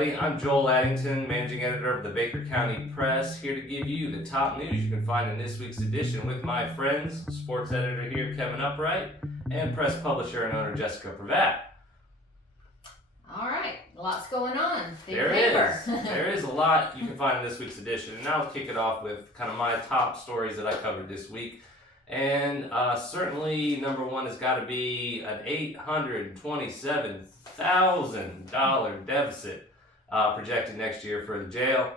everybody. I'm Joel Addington, Managing Editor of the Baker County Press, here to give you the top news you can find in this week's edition with my friends, sports editor here, Kevin Upright, and press publisher and owner, Jessica Pravat. All right, lots going on. There is a lot you can find in this week's edition, and I'll kick it off with kind of my top stories that I covered this week. And certainly number one has got to be an $827,000 deficit projected next year for the jail.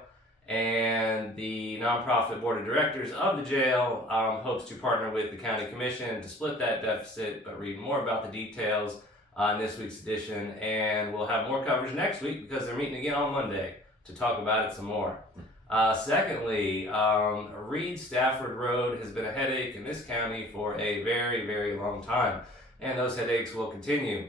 And the nonprofit board of directors of the jail hopes to partner with the county commission to split that deficit, but read more about the details in this week's edition. And we'll have more coverage next week because they're meeting again on Monday to talk about it some more. Secondly, Reed Stafford Road has been a headache in this county for a very, very long time, and those headaches will continue.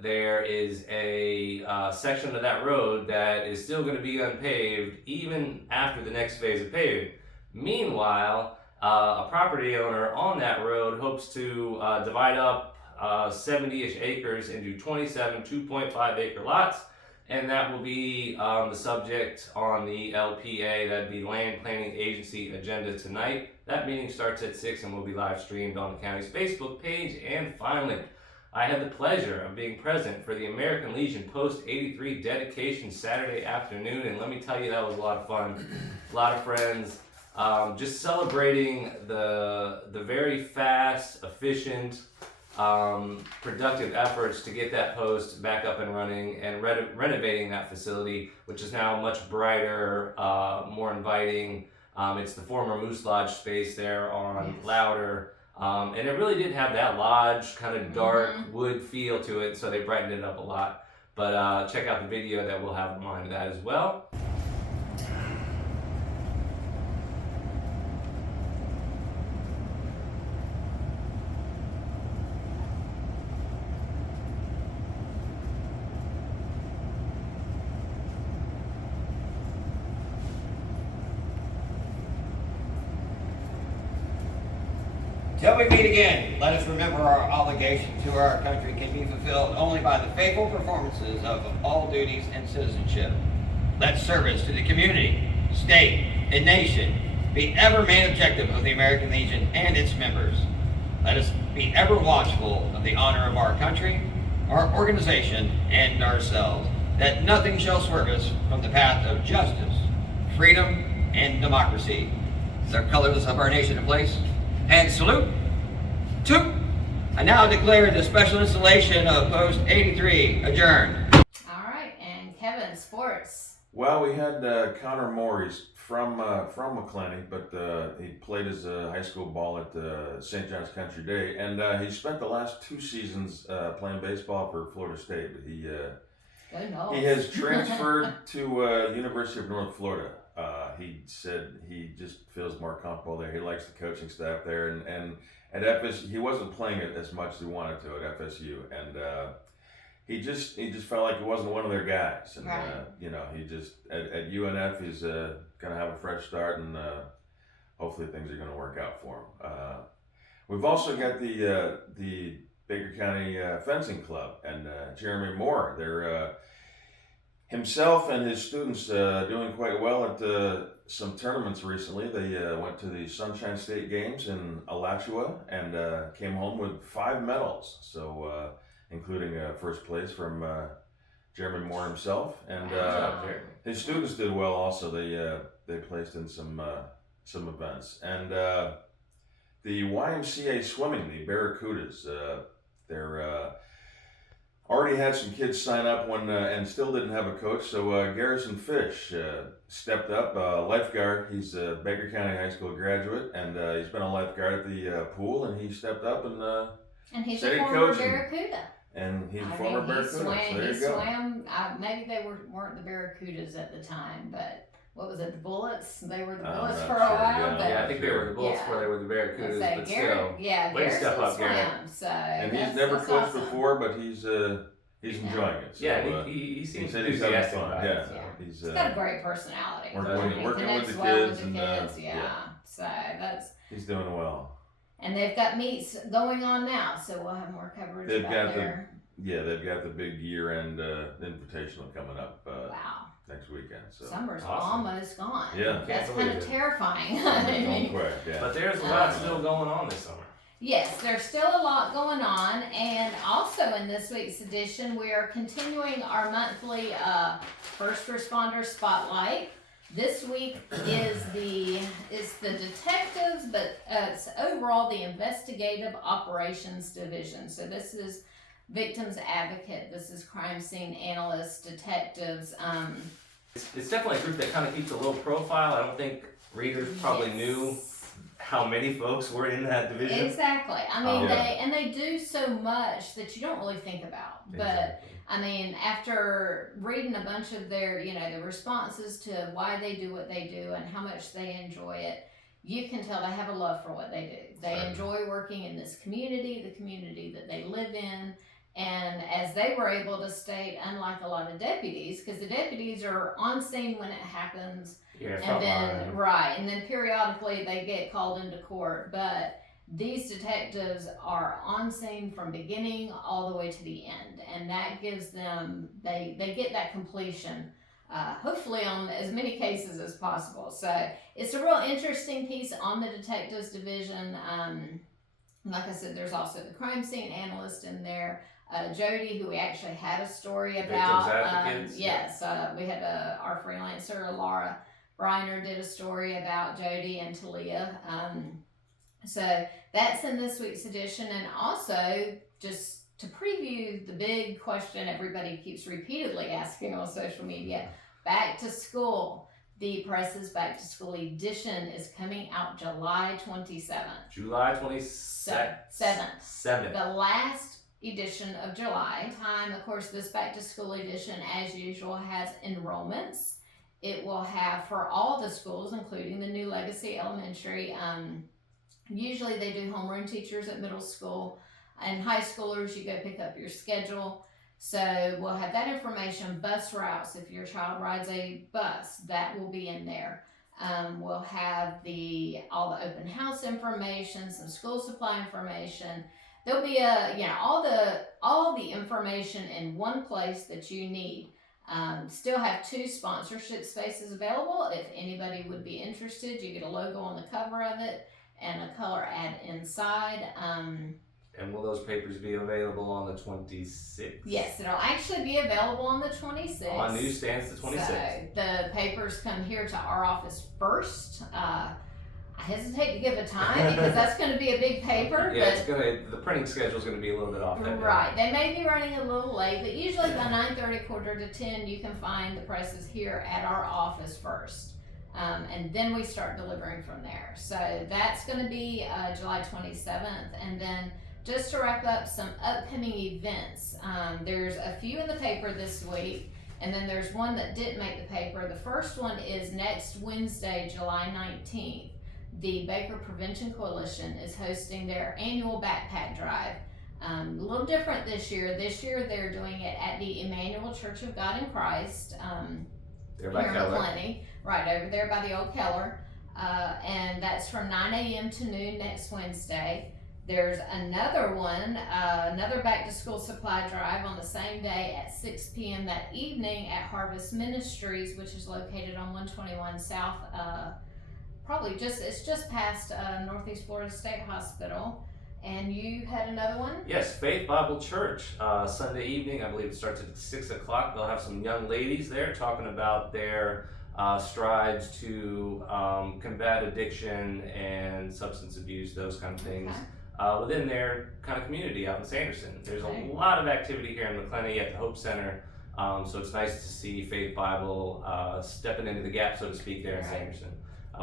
There is a section of that road that is still going to be unpaved even after the next phase of paving. Meanwhile, a property owner on that road hopes to divide up 70-ish acres into 27 2.5 acre lots. And that will be the subject on the LPA, that'd be Land Planning Agency agenda tonight. That meeting starts at 6 and will be live streamed on the county's Facebook page. And finally, I had the pleasure of being present for the American Legion Post 83 dedication Saturday afternoon. And let me tell you, that was a lot of fun. A lot of friends, just celebrating the very fast, efficient, productive efforts to get that post back up and running and renovating that facility, which is now much brighter, more inviting. It's the former Moose Lodge space there on Louder. And it really did have that lodge kind of dark wood feel to it, so they brightened it up a lot. But check out the video that we'll have in mind of that as well. Till we meet again, let us remember our obligation to our country can be fulfilled only by the faithful performances of all duties and citizenship. Let service to the community, state, and nation be ever main objective of the American Legion and its members. Let us be ever watchful of the honor of our country, our organization, and ourselves, that nothing shall swerve us from the path of justice, freedom, and democracy. Is our colors of our nation in place? And salute. Two. I now declare the special installation of Post 83 adjourned. All right, and Kevin, sports. Well, we had Connor Moore. He's from McClenny, but he played his high school ball at St. John's Country Day, and he spent the last 2 seasons playing baseball for Florida State. But he has transferred to University of North Florida. He said he just feels more comfortable there. He likes the coaching staff there, and at FSU he wasn't playing it as much as he wanted to at FSU, and he just felt like he wasn't one of their guys. And he just at UNF he's gonna have a fresh start, and hopefully things are gonna work out for him. We've also got the Baker County Fencing Club and Jeremy Moore. They're himself and his students doing quite well at some tournaments recently. They went to the Sunshine State Games in Alachua and came home with 5 medals. So including first place from Jeremy Moore himself, and his students did well also. They placed in some events, and the YMCA swimming, the Barracudas, they're already had some kids sign up and still didn't have a coach. So Garrison Fish stepped up, lifeguard. He's a Baker County High School graduate, and he's been a lifeguard at the pool, and he stepped up and he's a former Barracuda. And he's a former Barracuda. So there you go. Swam. Maybe they weren't the Barracudas at the time, but what was it? The Bullets. They were the Bullets for a while. Yeah. I think they were the Bullets before they were the Barracudas. But still, way to step up, Garrett. So, and he's never coached awesome. before, but he's enjoying it. So, he seems he's having fun. He's got a great personality. Working with the kids and so that's. He's doing well. And they've got meets going on now, so we'll have more coverage about there. Yeah, they've got the big year-end invitational coming up Wow. next weekend. So Summer's Awesome. almost gone. Yeah. That's Can't kind believe of it. terrifying. Summer's I going mean, quick, yeah. But there's a lot still going on this summer. yes, there's still a lot going on, and also in this week's edition, we are continuing our monthly first responder spotlight. This week is the detectives, but it's overall the investigative operations division. So this is victims advocate, this is crime scene analysts, detectives. It's definitely a group that kind of keeps a low profile. I don't think readers probably knew how many folks were in that division. Exactly. I mean, Yeah. they do so much that you don't really think about. But Exactly. I mean, after reading a bunch of their, the responses to why they do what they do and how much they enjoy it, you can tell they have a love for what they do. They Right. enjoy working in this community, the community that they live in. And as they were able to state, unlike a lot of deputies, because the deputies are on scene when it happens, Yeah, and then and then periodically they get called into court, but these detectives are on scene from beginning all the way to the end, and that gives them they get that completion hopefully on as many cases as possible. So it's a real interesting piece on the detectives division. Like I said, there's also the crime scene analyst in there, Jody, who we actually had a story about. Victims advocates. Yes, we had our freelancer Laura Briner did a story about Jody and Talia. So that's in this week's edition. And also, just to preview the big question everybody keeps repeatedly asking on social media, back to school. The Press's Back to School edition is coming out July 27th. July 27th. 7th. The last edition of July. Time, of course, this Back to School edition, as usual, has enrollments. It will have for all the schools, including the New Legacy Elementary. Usually they do homeroom teachers at middle school, and high schoolers, you go pick up your schedule. So we'll have that information, bus routes. If your child rides a bus, that will be in there. We'll have all the open house information, some school supply information. There'll be all the information in one place that you need. Still have 2 sponsorship spaces available. If anybody would be interested, you get a logo on the cover of it and a color ad inside. And will those papers be available on the 26th? Yes, it'll actually be available on the 26th. On newsstands, the 26th. So the papers come here to our office first. I hesitate to give a time because that's going to be a big paper. Yeah, but the printing schedule is going to be a little bit off that day. right, they may be running a little late, but usually by 9:30, quarter to 10, you can find the presses here at our office first. And then we start delivering from there. So that's going to be July 27th. And then just to wrap up some upcoming events, there's a few in the paper this week, and then there's one that didn't make the paper. The first one is next Wednesday, July 19th. The Baker Prevention Coalition is hosting their annual backpack drive. A little different this year. This year they're doing it at the Emmanuel Church of God in Christ. They're by here in Keller. McClenny, right over there by the old Keller. And that's from 9 a.m. to noon next Wednesday. There's another one, another back to school supply drive on the same day at 6 p.m. that evening at Harvest Ministries, which is located on 121 South, it's just past Northeast Florida State Hospital. And you had another one? Yes, Faith Bible Church, Sunday evening. I believe it starts at 6 o'clock. They'll have some young ladies there talking about their strides to combat addiction and substance abuse, those kind of things. Okay. Within their kind of community out in Sanderson. There's Okay. a lot of activity here in McClenny at the Hope Center, so it's nice to see Faith Bible stepping into the gap, so to speak, there in Right. Sanderson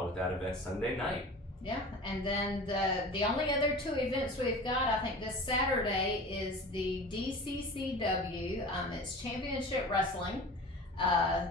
with that event Sunday night. Yeah, and then the only other 2 events we've got, I think this Saturday, is the DCCW. It's Championship Wrestling.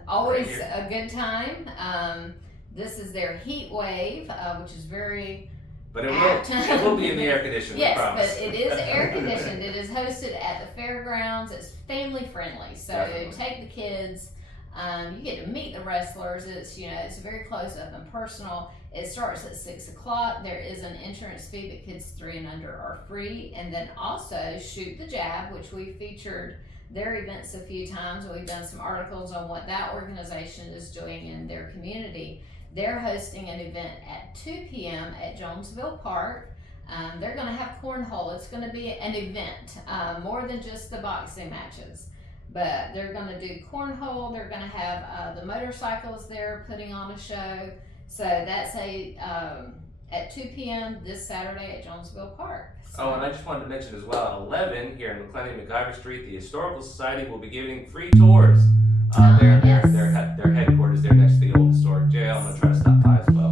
Always Right here. a good time. This is their Heat Wave, which is very But it apt. will be in the air conditioning, Yes, we promise. but it is air conditioned. It is hosted at the fairgrounds. It's family friendly, so Definitely. take the kids. You get to meet the wrestlers. It's it's very close up and personal. It starts at 6 o'clock. There is an entrance fee, but kids 3 and under are free. And then also Shoot the Jab, which we featured their events a few times. We've done some articles on what that organization is doing in their community. They're hosting an event at 2 p.m. at Jonesville Park. They're going to have cornhole. It's going to be an event, more than just the boxing matches. But they're going to do cornhole. They're going to have the motorcycles there putting on a show. So that's at 2 p.m. this Saturday at Jonesville Park. So, Oh, and I just wanted to mention as well, at 11 here in McLennan McIver Street, the Historical Society will be giving free tours. Yes. Their headquarters there next to the old historic jail. I'm going to try to stop by as well.